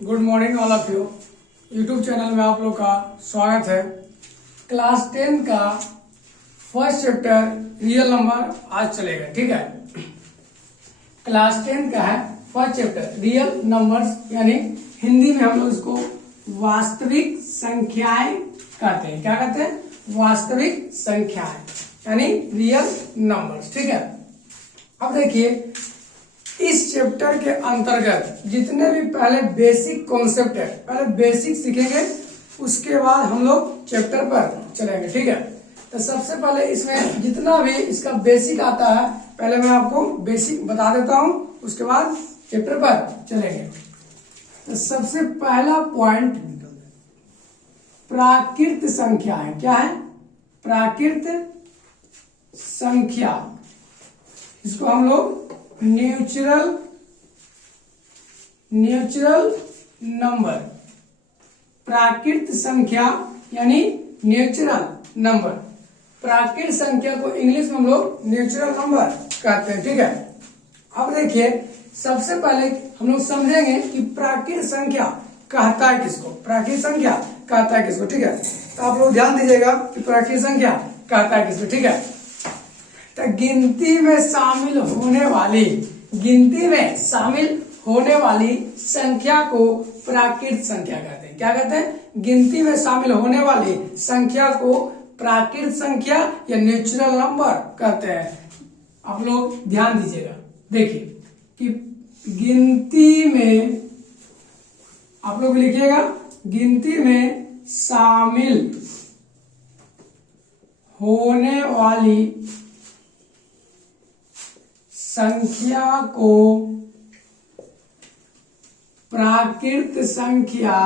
Good morning all of you. YouTube channel में आप लोग का स्वागत है। क्लास 10 का फर्स्ट चैप्टर रियल नंबर आज चलेगा, ठीक है। क्लास 10 का है फर्स्ट चैप्टर रियल नंबर्स, यानी हिंदी में हम लोग इसको वास्तविक संख्याएं कहते हैं। क्या कहते हैं? वास्तविक संख्याएं, यानी रियल नंबर्स, ठीक है। अब देखिए, इस चैप्टर के अंतर्गत जितने भी पहले बेसिक कॉन्सेप्ट है, पहले बेसिक सीखेंगे, उसके बाद हम लोग चैप्टर पर चलेंगे, ठीक है। तो सबसे पहले इसमें जितना भी इसका बेसिक आता है, पहले मैं आपको बेसिक बता देता हूं, उसके बाद चैप्टर पर चलेंगे। तो सबसे पहला पॉइंट प्राकृत संख्या है। क्या है? प्राकृत संख्या। इसको हम लोग न्यूचुरल नंबर, प्राकृत संख्या यानी न्यूचुरल नंबर। प्राकृत संख्या को इंग्लिश में हम लोग न्यूचुरल नंबर कहते हैं, ठीक है। अब देखिए, सबसे पहले हम लोग समझेंगे कि प्राकृत संख्या कहता है किसको, प्राकृत संख्या कहता है किसको, ठीक है। तो आप लोग ध्यान दीजिएगा कि प्राकृत संख्या कहता है किसको, ठीक है। तो गिनती में शामिल होने वाली संख्या को प्राकृत संख्या कहते हैं। क्या कहते हैं? गिनती में शामिल होने वाली संख्या को प्राकृत संख्या या नेचुरल नंबर कहते हैं। आप लोग ध्यान दीजिएगा, देखिए कि गिनती में, आप लोग लिखिएगा, गिनती में शामिल होने वाली संख्या को प्राकृत संख्या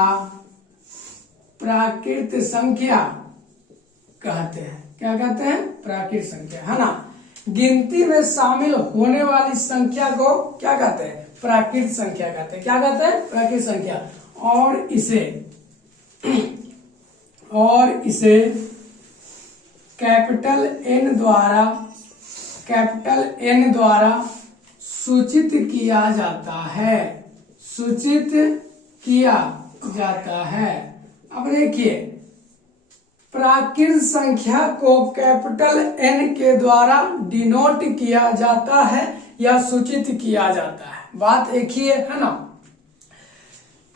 कहते हैं। क्या कहते हैं? प्राकृत संख्या, है ना। गिनती में शामिल होने वाली संख्या को क्या कहते हैं? प्राकृत संख्या कहते हैं। क्या कहते हैं? प्राकृत संख्या। और इसे कैपिटल N द्वारा सूचित किया जाता है। अब देखिए, प्राकृत संख्या को कैपिटल N के द्वारा डिनोट किया जाता है या सूचित किया जाता है। बात एक ही है ना।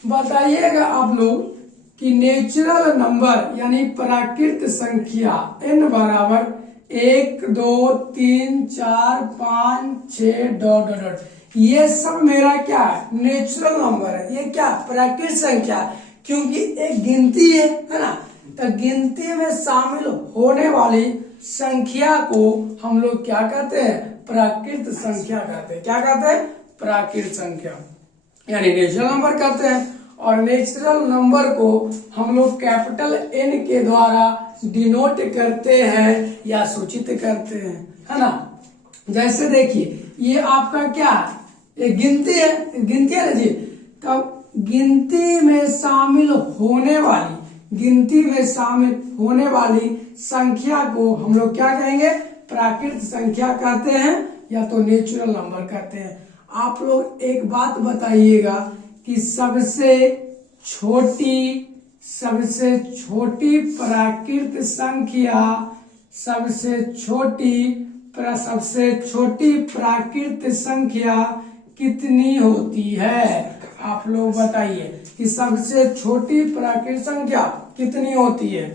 बताइएगा आप लोग कि नेचुरल नंबर यानी प्राकृत संख्या n बराबर 1, 2, 3, 4, 5, 6 डॉट, ये सब मेरा क्या है? नेचुरल नंबर है। ये क्या? प्राकृत संख्या, क्योंकि एक गिनती है ना। तो गिनती में शामिल होने वाली संख्या को हम लोग क्या कहते हैं? प्राकृत संख्या कहते हैं। क्या कहते हैं? प्राकृत संख्या यानी नेचुरल नंबर कहते हैं। और नेचुरल नंबर को हम लोग कैपिटल N के द्वारा डिनोट करते हैं या सूचित करते हैं, है ना। जैसे देखिए, ये आपका क्या है? ये गिनती है ना जी। तब गिनती में शामिल होने वाली संख्या को हम लोग क्या कहेंगे? प्राकृत संख्या कहते हैं या तो नेचुरल नंबर कहते हैं। आप लोग एक बात बताइएगा कि सबसे छोटी प्राकृत संख्या, सबसे छोटी प्राकृत संख्या कितनी होती है? आप लोग बताइए कि सबसे छोटी प्राकृत संख्या कितनी होती है।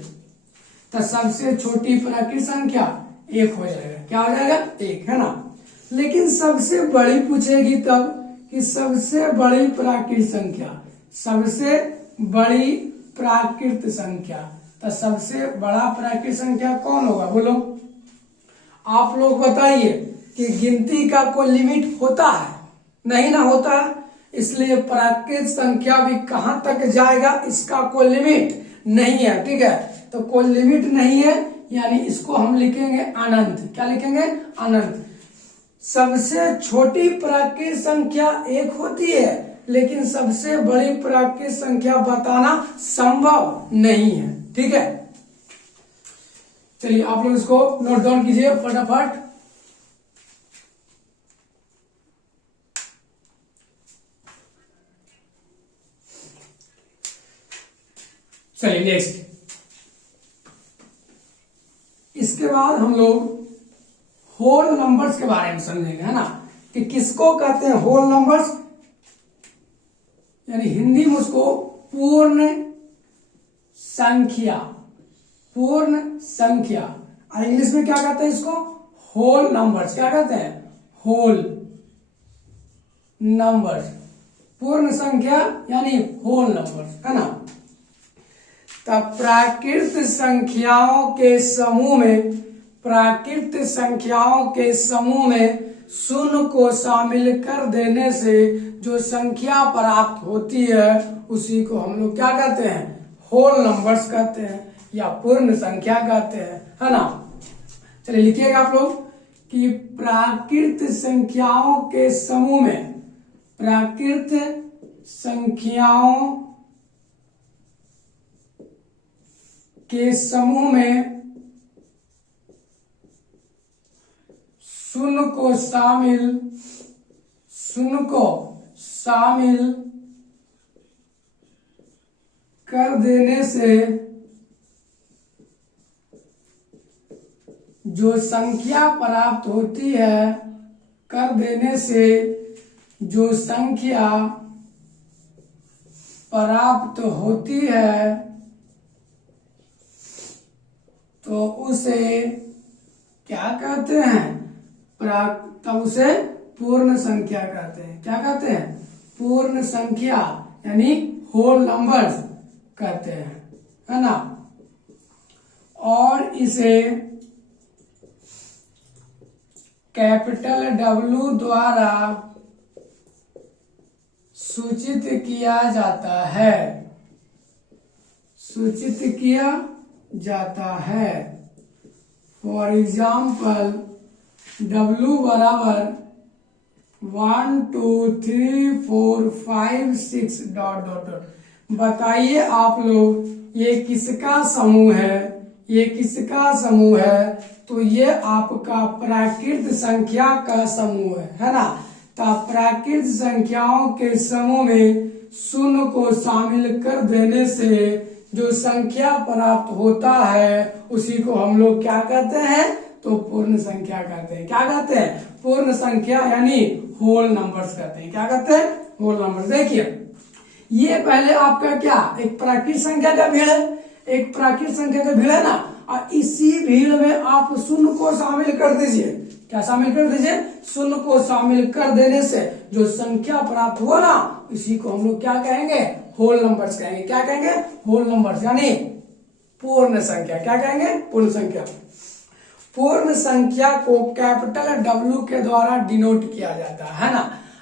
तो सबसे छोटी प्राकृत संख्या 1 हो जाएगा। क्या हो जाएगा? 1, है ना। लेकिन सबसे बड़ी पूछेगी तब कि सबसे बड़ी प्राकृत संख्या, तो सबसे बड़ा प्राकृत संख्या कौन होगा? बोलो, आप लोग बताइए कि गिनती का कोई लिमिट होता है? नहीं ना होता है। इसलिए प्राकृत संख्या भी कहां तक जाएगा, इसका कोई लिमिट नहीं है, ठीक है। तो कोई लिमिट नहीं है, यानी इसको हम लिखेंगे अनंत। क्या लिखेंगे? अनंत। सबसे छोटी प्राकृत संख्या 1 होती है, लेकिन सबसे बड़ी प्राकृत संख्या बताना संभव नहीं है, ठीक है। चलिए, आप लोग इसको नोट डाउन कीजिए फटाफट। चलिए नेक्स्ट, इसके बाद हम लोग होल नंबर्स के बारे में समझेंगे, है ना, कि किसको कहते हैं होल नंबर्स, यानी हिंदी में उसको पूर्ण संख्या, पूर्ण संख्या, और इंग्लिश में क्या कहते हैं इसको, होल नंबर्स। क्या कहते हैं, होल नंबर्स, पूर्ण संख्या यानी होल नंबर्स, है ना। तब प्राकृत संख्याओं के समूह में, प्राकृत संख्याओं के समूह में शून्य को शामिल कर देने से जो संख्या प्राप्त होती है उसी को हम लोग क्या कहते हैं, होल नंबर्स कहते हैं या पूर्ण संख्या कहते हैं, है ना। चलिए लिखिएगा आप लोग कि प्राकृत संख्याओं के समूह में, प्राकृत संख्याओं के समूह में शून्य को शामिल कर देने से जो संख्या प्राप्त होती है, कर देने से जो संख्या प्राप्त होती है तो उसे क्या कहते हैं, तब उसे पूर्ण संख्या कहते हैं। क्या कहते हैं, पूर्ण संख्या यानी होल नंबर्स कहते हैं, है ना। और इसे कैपिटल W द्वारा सूचित किया जाता है, सूचित किया जाता है। फॉर एग्जाम्पल W बराबर 1 2 3 4 5 6 डॉट डॉट डॉट। बताइए आप लोग ये किसका समूह है, ये किसका समूह है, तो ये आपका प्राकृत संख्या का समूह है ना। तो प्राकृत संख्याओं के समूह में शून्य को शामिल कर देने से जो संख्या प्राप्त होता है उसी को हम लोग क्या कहते हैं, तो पूर्ण संख्या कहते हैं। क्या कहते हैं, पूर्ण संख्या यानी होल नंबर्स कहते हैं। क्या कहते हैं, होल नंबर्स। देखिए ये पहले आपका क्या, एक प्राकृत संख्या का भीड़ है, एक प्राकृत संख्या का भीड़ है ना, और इसी भीड़ में आप शून्य को शामिल कर दीजिए। क्या शामिल कर दीजिए, शून्य को शामिल कर देने से जो संख्या प्राप्त हुआ ना इसी को हम लोग क्या कहेंगे, होल नंबर्स कहेंगे। क्या कहेंगे, होल नंबर्स यानी पूर्ण संख्या। क्या कहेंगे, पूर्ण संख्या। पूर्ण संख्या को कैपिटल W के द्वारा डिनोट किया जाता है ना।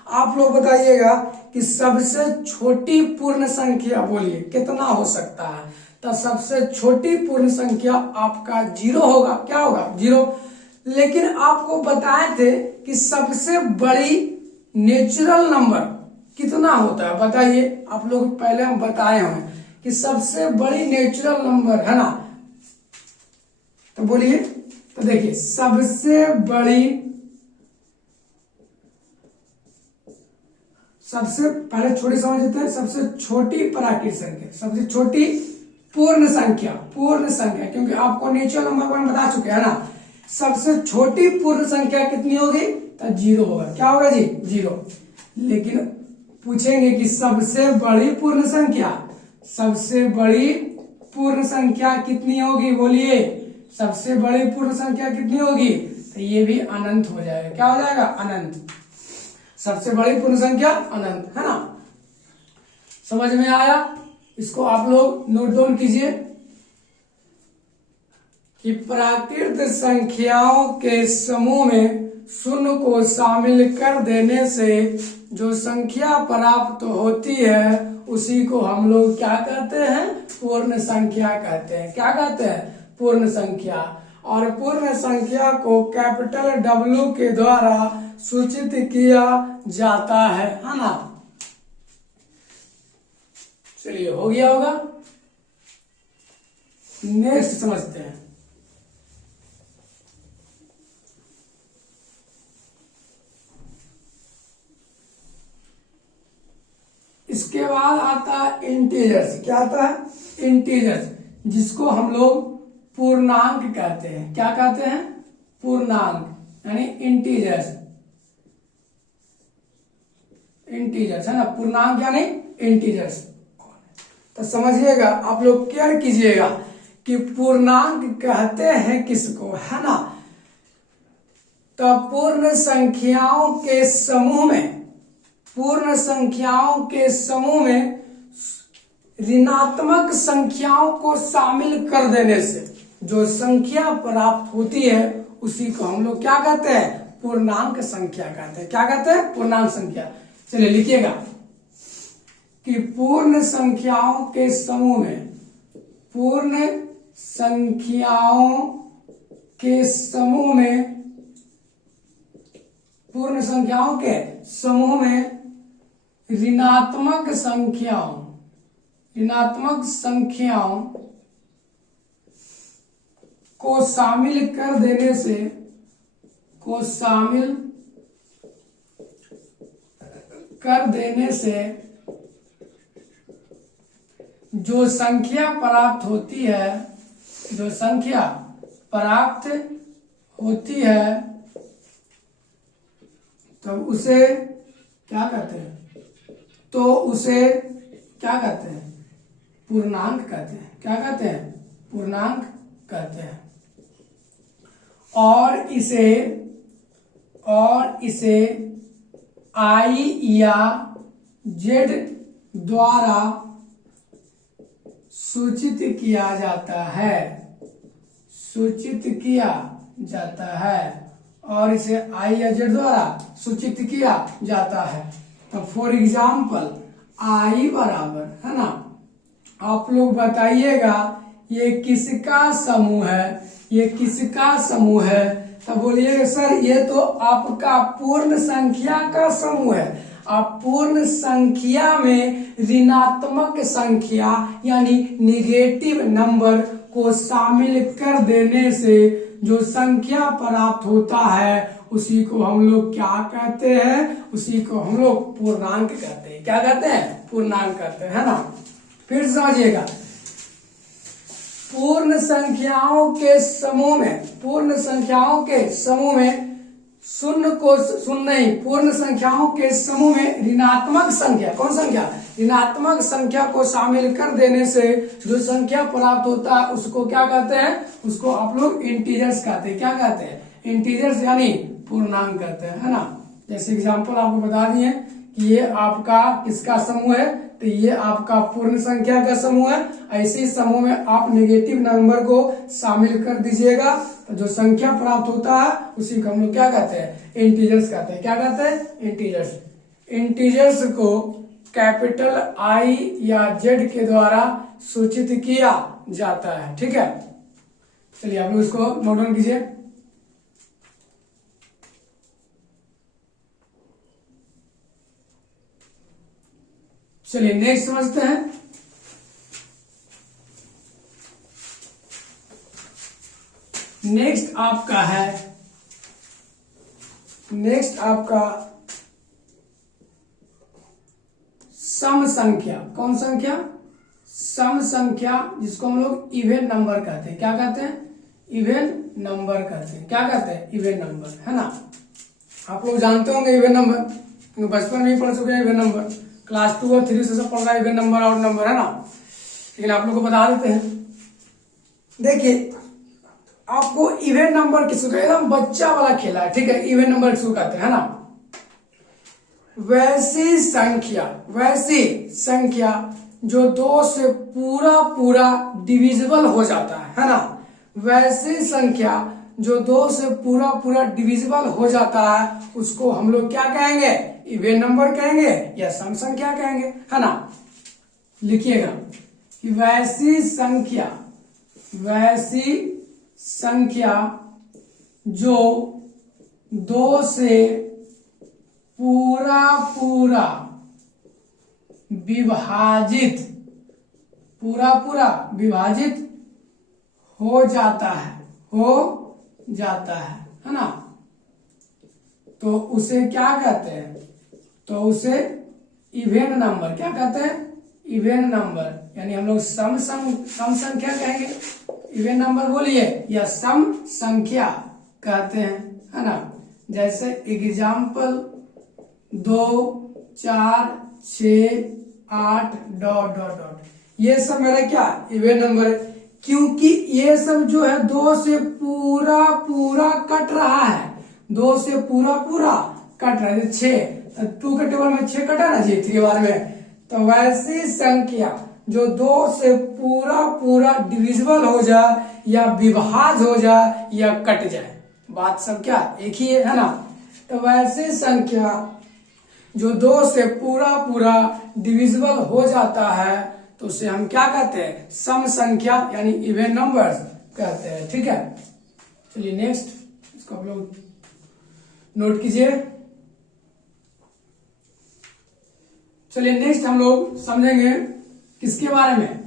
आप लोग बताइएगा कि सबसे छोटी पूर्ण संख्या बोलिए कितना हो सकता है, तो सबसे छोटी पूर्ण संख्या आपका 0 होगा। क्या होगा, 0। लेकिन आपको बताए थे कि सबसे बड़ी नेचुरल नंबर कितना होता है, बताइए। आप लोग पहले हम बताए हैं कि सबसे बड़ी नेचुरल नंबर है ना, तो बोलिए। तो देखिए सबसे पहले छोटी समझ लेते हैं, सबसे छोटी प्राकृत संख्या, सबसे छोटी पूर्ण संख्या, पूर्ण संख्या, क्योंकि आपको नेचुरल नंबर पर बता चुके हैं ना। सबसे छोटी पूर्ण संख्या कितनी होगी, तो 0 होगा। क्या होगा जी, 0। लेकिन पूछेंगे कि सबसे बड़ी पूर्ण संख्या, सबसे बड़ी पूर्ण संख्या कितनी होगी, बोलिए। सबसे बड़ी पूर्ण संख्या कितनी होगी, तो ये भी अनंत हो जाएगा। क्या हो जाएगा, अनंत। सबसे बड़ी पूर्ण संख्या अनंत, है ना। समझ में आया, इसको आप लोग नोट डाउन कीजिए कि प्राकृत संख्याओं के समूह में शून्य को शामिल कर देने से जो संख्या प्राप्त होती है उसी को हम लोग क्या कहते हैं, पूर्ण संख्या कहते हैं। क्या कहते हैं, पूर्ण संख्या। और पूर्ण संख्या को कैपिटल W के द्वारा सूचित किया जाता है ना। चलिए हो गया होगा। नेक्स्ट समझते हैं। इसके बाद बाद आता है इंटीजर्स। क्या आता है? इंटीजर्स, जिसको हम लोग पूर्णांक कहते हैं। क्या कहते हैं? पूर्णांक यानी इंटीजर्स। इंटीजर्स है ना, पूर्णांक यानी इंटीजर्स। तो समझिएगा, आप लोग केयर कीजिएगा कि पूर्णांक कहते हैं किसको, है ना। तो पूर्ण संख्याओं के समूह में, पूर्ण संख्याओं के समूह में ऋणात्मक संख्याओं को शामिल कर देने से जो संख्या प्राप्त होती है उसी को हम लोग क्या कहते हैं? पूर्णांक संख्या कहते हैं। क्या कहते हैं? पूर्णांक संख्या। चलिए लिखिएगा कि पूर्ण संख्याओं के समूह में, पूर्ण संख्याओं के समूह में, पूर्ण संख्याओं के समूह में ऋणात्मक संख्याओं, ऋणात्मक संख्याओं को शामिल कर देने से, को शामिल कर देने से जो संख्या प्राप्त होती है, जो संख्या प्राप्त होती है, तो उसे क्या कहते हैं? तो उसे क्या कहते हैं? पूर्णांक कहते हैं। क्या कहते हैं? पूर्णांक कहते हैं। और इसे I या Z द्वारा सूचित किया जाता है, सूचित किया जाता है, और इसे I या Z द्वारा सूचित किया जाता है। तो फॉर एग्जाम्पल I बराबर, है ना, आप लोग बताइएगा ये किसका समूह है, ये किसका समूह है? तो बोलिएगा सर ये तो आपका पूर्ण संख्या का समूह है। आप पूर्ण संख्या में ऋणात्मक संख्या यानी निगेटिव नंबर को शामिल कर देने से जो संख्या प्राप्त होता है उसी को हम लोग क्या कहते हैं? उसी को हम लोग पूर्णांक कहते हैं। क्या कहते हैं? पूर्णांक कहते हैं, है ना। फिर समझिएगा, पूर्ण संख्याओं के समूह में, पूर्ण संख्याओं के समूह में शून्य को, शून्य नहीं, पूर्ण संख्याओं के समूह में ऋणात्मक संख्या, कौन संख्या? ऋणात्मक संख्या को शामिल कर देने से जो संख्या प्राप्त होता है उसको क्या कहते हैं? उसको आप लोग इंटीजर्स कहते हैं। क्या कहते हैं? इंटीजर्स यानी पूर्णांक कहते हैं, है ना। जैसे एग्जांपल आपको बता दिए कि ये आपका किसका समूह है, तो ये आपका पूर्ण संख्या का समूह है। ऐसे ही समूह में आप नेगेटिव नंबर को शामिल कर दीजिएगा तो जो संख्या प्राप्त होता है उसी को हम लोग क्या कहते हैं? इंटीजर्स कहते हैं। क्या कहते हैं? इंटीजर्स। इंटीजर्स को कैपिटल I या Z के द्वारा सूचित किया जाता है। ठीक है, चलिए आप लोग इसको नोट डाउन कीजिए। चलिए नेक्स्ट समझते हैं। नेक्स्ट आपका है, नेक्स्ट आपका सम संख्या। कौन संख्या? सम संख्या, जिसको हम लोग इवेन नंबर कहते हैं। क्या कहते हैं? इवेन नंबर कहते हैं। क्या कहते हैं? इवेन नंबर, है ना। आप लोग जानते होंगे इवेन नंबर, बचपन में ही पढ़ चुके हैं इवेन नंबर। क्लास 2 और 3 से सब पढ़ रहा है इवेन नंबर, आउट नंबर, है ना। लेकिन आप लोग को बता देते हैं। देखिए आपको इवेन नंबर किसको कहते हैं? एकदम बच्चा वाला खेला है, ठीक है। इवेन नंबर किसको कहते हैं, है ना। वैसी संख्या, वैसी संख्या जो 2 से पूरा पूरा डिविजिबल हो जाता है ना। वैसी संख्या जो 2 से पूरा पूरा डिविजिबल हो जाता है उसको हम लोग क्या कहेंगे? इवेन नंबर कहेंगे या सम संख्या कहेंगे, है ना। लिखिएगा कि वैसी संख्या, वैसी संख्या जो 2 से पूरा पूरा विभाजित, पूरा पूरा विभाजित हो जाता है, हो जाता है ना। तो उसे क्या कहते हैं? तो उसे इवेन नंबर, क्या कहते हैं? इवन नंबर, यानी हम लोग सम संख्या कहेंगे, इवन नंबर बोलिए या सम संख्या कहते हैं, है ना। जैसे एग्जाम्पल 2, 4, 6, 8 डॉट डॉट डॉट, ये सब मेरा क्या इवन नंबर है, क्योंकि ये सब जो है 2 से पूरा पूरा कट रहा है, 2 से पूरा पूरा कट रहा है। 6 2 के टेबल में 6 कटा ना जी 3 बार में, तो वैसी संख्या जो 2 से पूरा पूरा डिविजिबल हो जाए या विभाज्य हो जाए या कट जाए, बात सब क्या एक ही है ना। तो वैसी संख्या जो 2 से पूरा पूरा डिविजिबल हो जाता है तो उसे हम क्या कहते हैं, सम संख्या यानी इवन नंबर्स कहते हैं। ठीक है, चलिए नेक्स्ट इसको आप लोग नोट कीजिए। चलिए नेक्स्ट हम लोग समझेंगे किसके बारे में,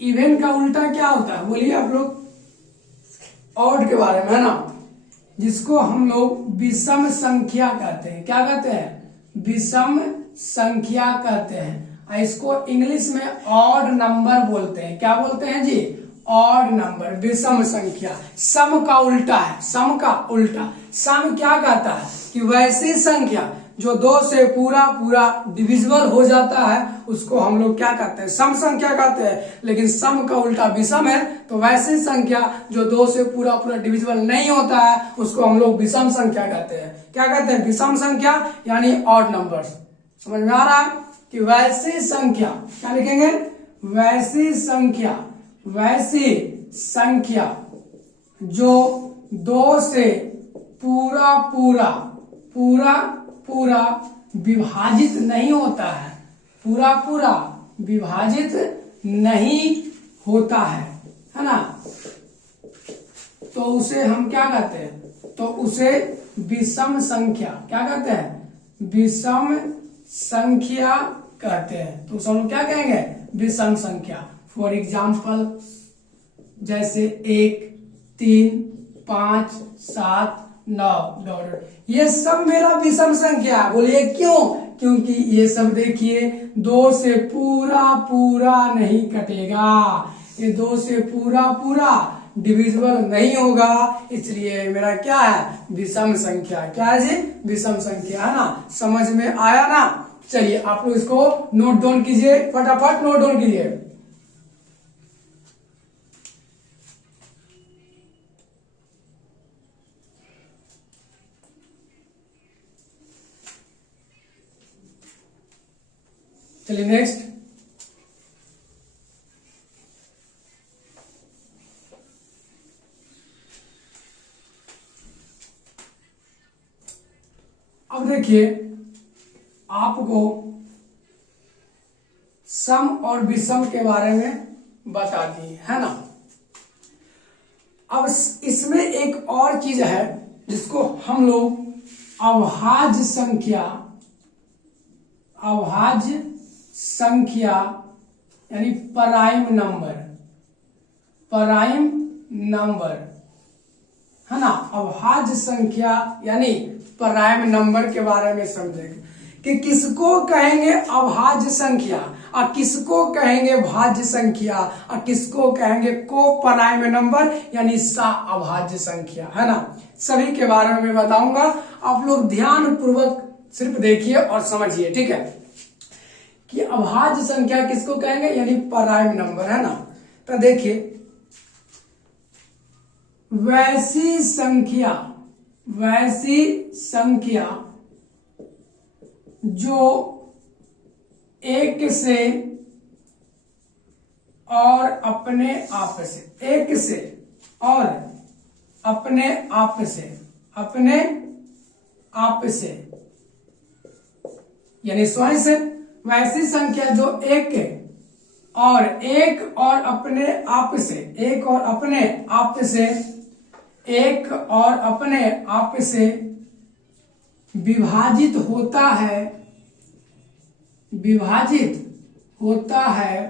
इवन का उल्टा क्या होता है, बोलिए आप लोग, ऑड के बारे में, है ना, जिसको हम लोग विषम संख्या कहते हैं। क्या कहते हैं, विषम संख्या कहते हैं। इसको इंग्लिश में ऑड नंबर बोलते हैं। क्या बोलते हैं जी, ऑड नंबर, विषम संख्या। सम का उल्टा है, सम का उल्टा। सम क्या कहता है कि वैसी संख्या जो 2 से पूरा पूरा डिविजिबल हो जाता है उसको हम लोग क्या कहते हैं, सम संख्या कहते हैं। लेकिन सम का उल्टा विषम है, तो वैसी संख्या जो 2 से पूरा पूरा डिविजिबल नहीं होता है उसको हम लोग विषम संख्या कहते हैं। क्या कहते हैं, विषम संख्या यानी ऑड नंबर्स। समझ में आ रहा है कि वैसी संख्या, क्या लिखेंगे, वैसी संख्या, वैसी संख्या जो 2 से पूरा पूरा पूरा पूरा विभाजित नहीं होता है, पूरा पूरा विभाजित नहीं होता है ना, तो उसे हम क्या कहते हैं, तो उसे विषम संख्या क्या कहते हैं, विषम संख्या कहते हैं। तो हम लोग क्या कहेंगे, विषम संख्या। फॉर एग्जाम्पल जैसे 1, 3, 5, 7, 9 डॉट, ये सब मेरा विषम संख्या है। बोलिए क्यों, क्योंकि ये सब देखिए 2 से पूरा पूरा नहीं कटेगा, ये 2 से पूरा पूरा डिविजिबल नहीं होगा, इसलिए मेरा क्या है, विषम संख्या। क्या है जी, विषम संख्या, है ना। समझ में आया ना। चलिए आप लोग इसको नोट डाउन कीजिए, फटाफट नोट डाउन कीजिए। चलिए नेक्स्ट, अब देखिए आपको सम और विषम के बारे में बता दी है ना। अब इसमें एक और चीज है जिसको हम लोग अभाज्य संख्या, अभाज्य संख्या यानी प्राइम नंबर, प्राइम नंबर, है ना। अभाज्य संख्या यानी प्राइम नंबर के बारे में समझेंगे कि किसको कहेंगे अभाज्य संख्या और किसको कहेंगे भाज्य संख्या और किसको कहेंगे को प्राइम नंबर यानी अभाज्य संख्या, है ना। सभी के बारे में बताऊंगा, आप लोग ध्यान पूर्वक सिर्फ देखिए और समझिए, ठीक है, कि अभाज्य संख्या किसको कहेंगे यानी प्राइम नंबर, है ना। तो देखिए वैसी संख्या, वैसी संख्या जो 1 से और अपने आप से, 1 से और अपने आप से, अपने आप से यानी स्वयं से, वैसी संख्या जो 1 और अपने आप से, 1 और अपने आप से, 1 और अपने आप से विभाजित होता है, विभाजित होता है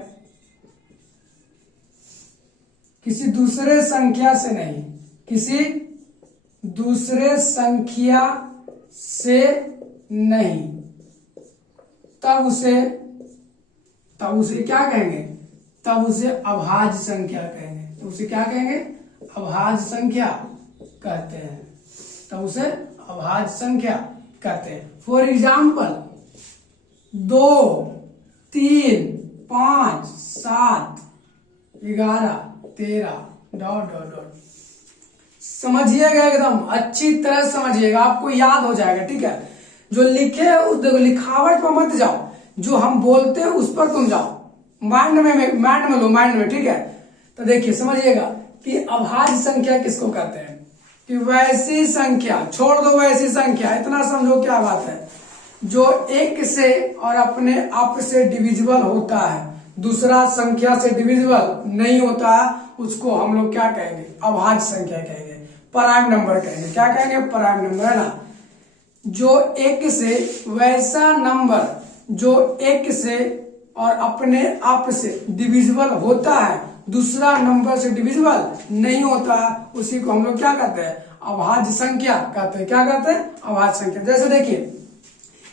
किसी दूसरे संख्या से नहीं, किसी दूसरे संख्या से नहीं, तब उसे क्या कहेंगे, तब उसे अभाज्य संख्या कहेंगे। तो उसे क्या कहेंगे, अभाज्य संख्या कहते हैं, तब उसे अभाज्य संख्या कहते हैं। फॉर एग्जाम्पल 2, 3, 5, 7, 11, 13 ... समझिएगा, एकदम अच्छी तरह समझिएगा, आपको याद हो जाएगा, ठीक है। जो लिखे है उस देखो, लिखावट पर मत जाओ, जो हम बोलते हैं उस पर तुम जाओ, माइंड में लो, माइंड में, ठीक है। तो देखिए समझिएगा कि अभाज्य संख्या किसको कहते हैं, कि वैसी संख्या, छोड़ दो वैसी संख्या, इतना समझो क्या बात है, जो एक से और अपने आप से डिविजिबल होता है, दूसरा संख्या से डिविजिबल नहीं होता, उसको हम लोग क्या कहेंगे, अभाज्य संख्या कहेंगे, प्राइम नंबर कहेंगे। क्या कहेंगे, प्राइम नंबर, है ना। जो एक से, वैसा नंबर जो एक से और अपने आप से डिविजिबल होता है, दूसरा नंबर से डिविजिबल नहीं होता, उसी को हम लोग क्या कहते हैं, अभाज्य संख्या कहते हैं। क्या कहते हैं, अभाज्य संख्या। जैसे देखिए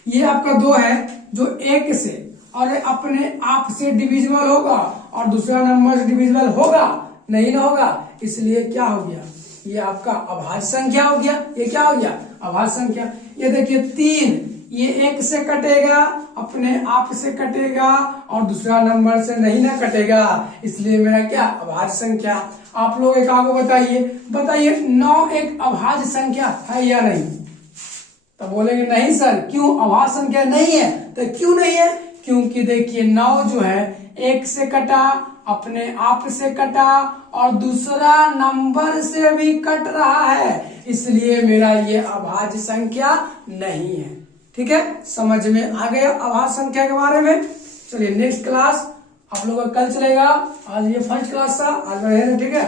ये आपका 2 है, जो एक से और अपने आप से डिविजिबल होगा और दूसरा नंबर से डिविजिबल होगा नहीं ना होगा, इसलिए क्या हो गया, ये आपका अभाज्य संख्या हो गया। ये क्या हो गया, अभाज्य संख्या। ये देखिए 3, ये एक से कटेगा, अपने आप से कटेगा और दूसरा नंबर से नहीं ना कटेगा, इसलिए मेरा क्या, अभाज्य संख्या। आप लोग एक आगे बताइए 9 एक अभाज्य संख्या है या नहीं? तो बोलेंगे नहीं सर, क्यों, अभाज्य संख्या नहीं है। तो क्यों नहीं है, क्योंकि देखिए 9 जो है एक से कटा, अपने आप से कटा और दूसरा नंबर से भी कट रहा है, इसलिए मेरा ये अभाज्य संख्या नहीं है। ठीक है, समझ में आ गया अभाज्य संख्या के बारे में। चलिए नेक्स्ट क्लास आप लोगों का कल चलेगा, आज ये फर्स्ट क्लास था, आज बढ़े, ठीक है।